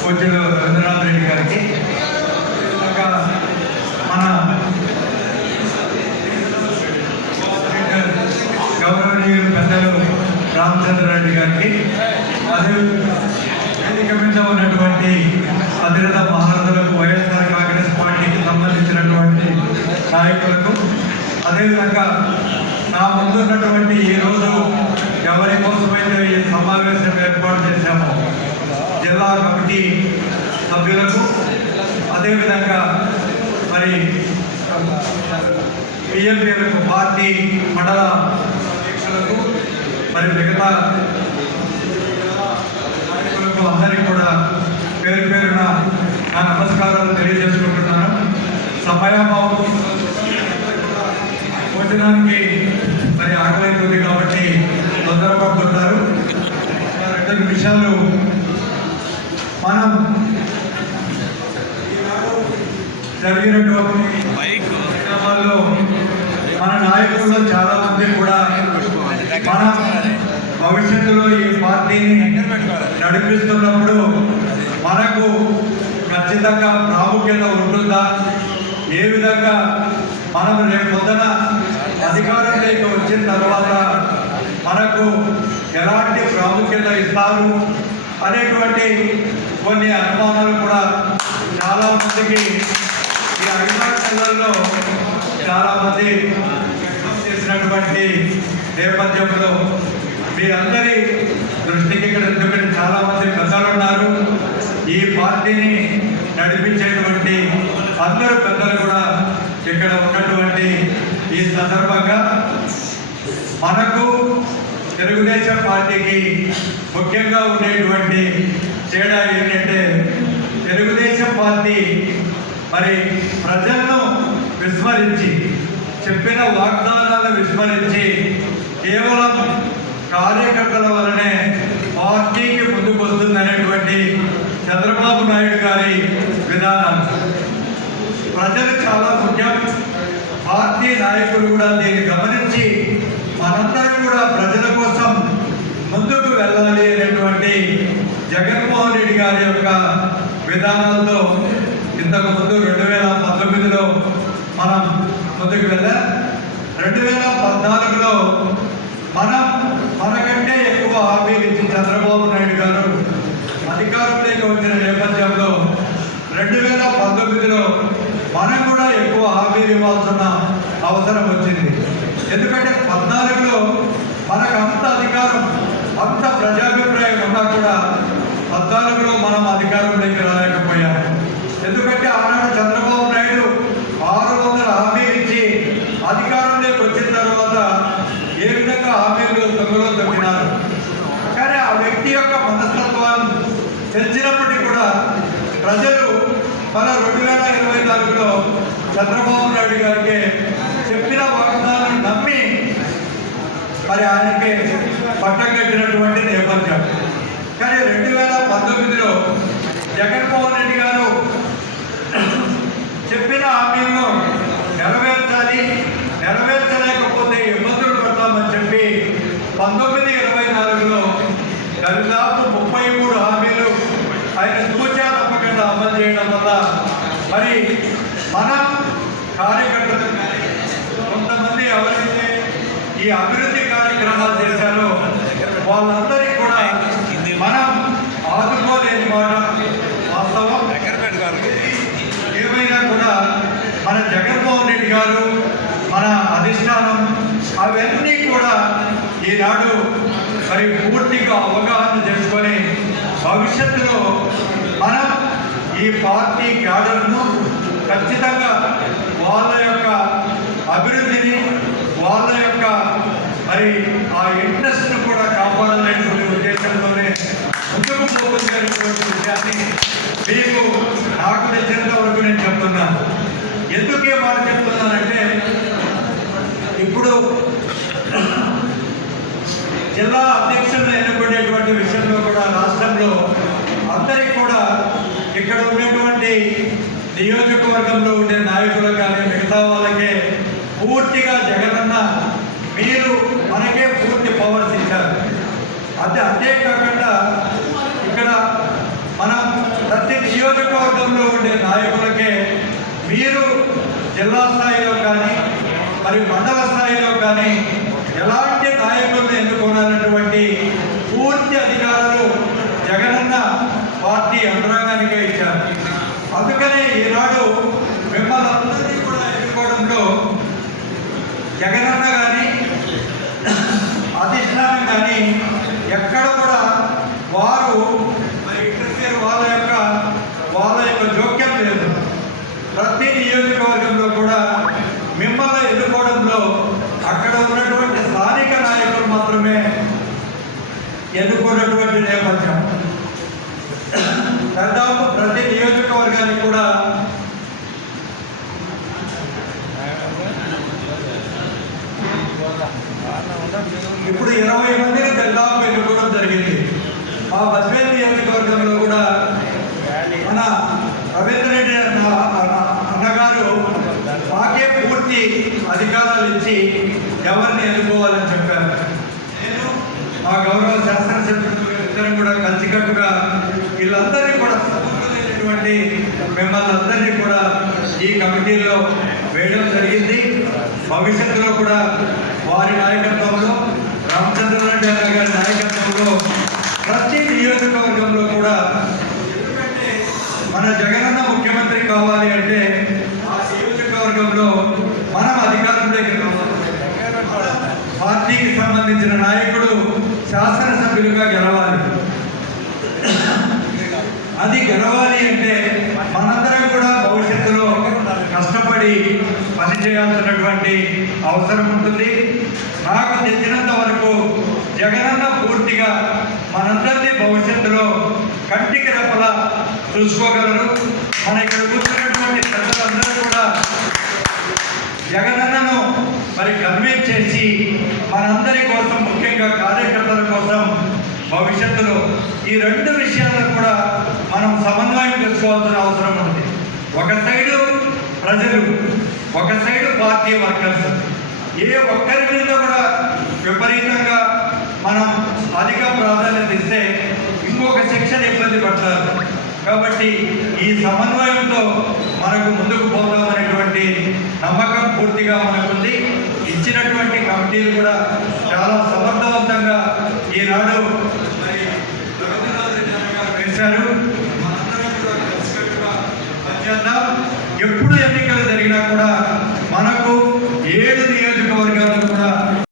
పూజ్యులు రవీంద్రనాథ్ రెడ్డి గారికి ఇంకా మన గౌరవనీయులు పెద్దలు రామచంద్రారెడ్డి గారికి అదే వేదిక మీద ఉన్నటువంటి అధిరథ మహారథులకు వైఎస్ఆర్ కాంగ్రెస్ పార్టీకి సంబంధించినటువంటి నాయకులకు అదేవిధంగా నా ముందున్నటువంటి ఈరోజు ఎవరి కోసమైతే ఈ సమావేశం ఏర్పాటు చేశామో జిల్లా కమిటీ సభ్యులకు అదేవిధంగా మరి పిఎంపీలకు పార్టీ మండల అధ్యక్షులకు మరి మిగతా నాయకులకు అందరికీ కూడా పేరు పేరున నా నమస్కారాలు తెలియజేసుకుంటున్నాను. సమయాభావం భోజనానికి మరి ఆకలి కాబట్టి తొందరపడుతుంటారు. 2 నిమిషాలు మనం జరిగినటువంటి కార్యక్రమాల్లో మన నాయకుల్లో చాలా మంది కూడా మన భవిష్యత్తులో ఈ పార్టీని నడిపిస్తున్నప్పుడు మనకు ఖచ్చితంగా ప్రాముఖ్యత ఉంటుందా, ఏ విధంగా మనం రేపు పొద్దున అధికారంలోకి వచ్చిన తర్వాత మనకు ఎలాంటి ప్రాముఖ్యత ఇస్తారు అనేటువంటి కొన్ని అనుమానాలు కూడా చాలా మందికి ఈ అభిమానులలో చాలామంది చేసినటువంటి నేపథ్యంలో మీరందరి దృష్టికి ఇక్కడ ఎందుకంటే చాలామంది పెద్దలు ఉన్నారు. ఈ పార్టీని నడిపించేటువంటి అందరూ పెద్దలు కూడా ఇక్కడ ఉన్నటువంటి ఈ సందర్భంగా మనకు తెలుగుదేశం పార్టీకి ముఖ్యంగా ఉండేటువంటి తేడా ఏంటంటే తెలుగుదేశం పార్టీ మరి ప్రజలను విస్మరించి చెప్పిన వాగ్దానాలను విస్మరించి కేవలం కార్యకర్తల వలనే పార్టీకి ముందుకు వస్తుందనేటువంటి చంద్రబాబు నాయుడు గారి విధానాలు ప్రజలు చాలా ముఖ్యం. పార్టీ నాయకులు కూడా దీన్ని గమనించి మనందరం కూడా ప్రజల కోసం ముందుకు వెళ్ళాలి అనేటువంటి జగన్మోహన్ రెడ్డి గారి యొక్క విధానాలతో ఇంతకు ముందు 2019లో మనం ముందుకు వెళ్ళాం. 2014లో మనకంటే ఎక్కువ హామీలు ఇచ్చి చంద్రబాబు నాయుడు గారు అధికారంలోకి వచ్చిన నేపథ్యంలో 2019లో మనం కూడా ఎక్కువ హామీలు ఇవ్వాల్సిన అవసరం వచ్చింది. ఎందుకంటే 14లో మనకు అంత అధికారం అంత ప్రజాభిప్రాయం ఉన్నా కూడా 14లో మనం అధికారంలోకి రాలేకపోయాము. ఎందుకంటే ఆనాడు చంద్రబాబు నాయుడు 600 హామీలు ఇచ్చి అధికారంలోకి వచ్చిన తర్వాత ఏ విధంగా హామీలు తొంగలో తగ్గినారు. కానీ ఆ వ్యక్తి యొక్క మనస్తత్వాన్ని తెలిసినప్పటికీ కూడా ప్రజలు మన 2024లో చంద్రబాబు నాయుడు గారికి చెప్పిన వాగ్దానాలను నమ్మి మరి ఆయనకి పట్టం కట్టినటువంటి నేపథ్యం. కానీ 2019లో జగన్మోహన్ రెడ్డి గారు చెప్పిన హామీలను నెరవేర్చలేకపోతే ఇబ్బందులు పడతామని చెప్పి 19-24లో దాదాపు 33 హామీలు ఆయన తూచా తప్పకుండా అమలు చేయడం వల్ల మరి మన కార్యకర్తలు కొంతమంది ఎవరైతే ఈ అభివృద్ధి కార్యక్రమాలు చేశారో వాళ్ళందరికీ కూడా మనం ఆదుకోలేని మాట వాస్తవం. ఏమైనా కూడా మన జగన్మోహన్ రెడ్డి గారు మన అధిష్టానం అవన్నీ కూడా ఈనాడు మరి పూర్తిగా అవగాహన చేసుకొని భవిష్యత్తులో మనం ఈ పార్టీ క్యాడర్ను ఖచ్చితంగా వాళ్ళ యొక్క అభివృద్ధిని వాళ్ళ యొక్క మరి ఆ ఇంట్రెస్ట్ను కూడా కాపాడాలనేటువంటి ఉద్దేశంతోనే ముందుకు పోతున్నటువంటి విషయాన్ని మీకు నాకు తెలిసినంత వరకు నేను చెప్తున్నాను. ఎందుకు ఏ మాట చెప్తున్నానంటే ఇప్పుడు జిల్లా అధ్యక్షులను ఎన్నుకునేటువంటి విషయంలో కూడా రాష్ట్రంలో అందరికీ కూడా ఇక్కడ ఉన్నటువంటి నియోజకవర్గంలో ఉండే నాయకులు కానీ మిగతా వాళ్ళకే పూర్తిగా జగనన్న మీరు మనకే పూర్తి పవర్స్ ఇచ్చారు. అంతే కాకుండా ఇక్కడ మీరు జిల్లా స్థాయిలో కానీ మరి మండల స్థాయిలో కానీ ఎలాంటి నాయకులను ఎన్నుకోవాలన్నటువంటి పూర్తి అధికారాలు జగనన్న పార్టీ యంత్రాంగానికే ఇచ్చారు. అందుకనే ఈనాడు మిమ్మల్ని అందరినీ కూడా ఎన్నుకోవడంలో జగనన్న కానీ అధిష్టానం కానీ ఎక్కడ కూడా వారు మరి ఇంటర్ఫియర్ వాళ్ళ యొక్క జోక్యం లేదు. ప్రతి నియోజకవర్గంలో కూడా మిమ్మల్ని ఎన్నుకోవడంలో అక్కడ ఉన్నటువంటి స్థానిక నాయకులు మాత్రమే ఎన్నుకున్నటువంటి నేపథ్యం. దాదాపు ప్రతి నియోజకవర్గానికి కూడా ఇప్పుడు 20 మందిని దాదాపు ఎన్నుకోవడం జరిగింది. మా బస్వేల్ నియోజకవర్గంలో కూడా మన రవీంద్ర రెడ్డి అన్నగారు మాకే పూర్తి అధికారాలు ఇచ్చి ఎవరిని ఎన్నుకోవాలని చెప్పారు. నేను మా గౌరవ శాసనసభ్యులు ఇద్దరం కూడా కలిసికట్టుగా వీళ్ళందరినీ కూడా సమర్థులైనటువంటి మిమ్మల్ని అందరినీ కూడా ఈ కమిటీలో వేయడం జరిగింది. భవిష్యత్తులో కూడా వారి నాయకత్వంలో రామచంద్రారెడ్డి అన్న గారి నాయకత్వంలో ప్రతి నియోజకవర్గంలో కూడా, ఎందుకంటే మన జగనన్న ముఖ్యమంత్రి కావాలి అంటే ఆ నియోజకవర్గంలో మనం అధికారంలోకి రావాలి. పార్టీకి సంబంధించిన నాయకుడు శాసనసభ్యులుగా గెలవాలి. అది గెలవాలి అంటే మనందరం కూడా భవిష్యత్తులో కష్టపడి పనిచేయాల్సినటువంటి అవసరం ఉంటుంది. నాకు తెచ్చినంత వరకు జగనన్న పూర్తిగా మనందరినీ భవిష్యత్తులో కంటికి రెప్పలా చూసుకోగలరు. మన ఇక్కడ కూర్చున్నటువంటి ప్రజలందరూ కూడా జగనన్నను మరి కన్విన్స్ చేసి మనందరి కోసం, ముఖ్యంగా కార్యకర్తల కోసం భవిష్యత్తులో ఈ రెండు విషయాలను కూడా మనం సమన్వయం చేసుకోవాల్సిన అవసరం ఉంది. ఒక సైడు ప్రజలు, ఒక సైడు పార్టీ వర్కర్స్. ఏ ఒక్కరి మీద కూడా విపరీతంగా మనం అధిక ప్రాధాన్యత ఇస్తే ఇంకొక సెక్షన్ ఇబ్బంది పడతారు. కాబట్టి ఈ సమన్వయంతో మనకు ముందుకు పోతామనేటువంటి నమ్మకం పూర్తిగా మనకుంది. ఇచ్చినటువంటి కమిటీలు కూడా చాలా సమర్థవంతంగా ఈనాడు మరి వేశారు.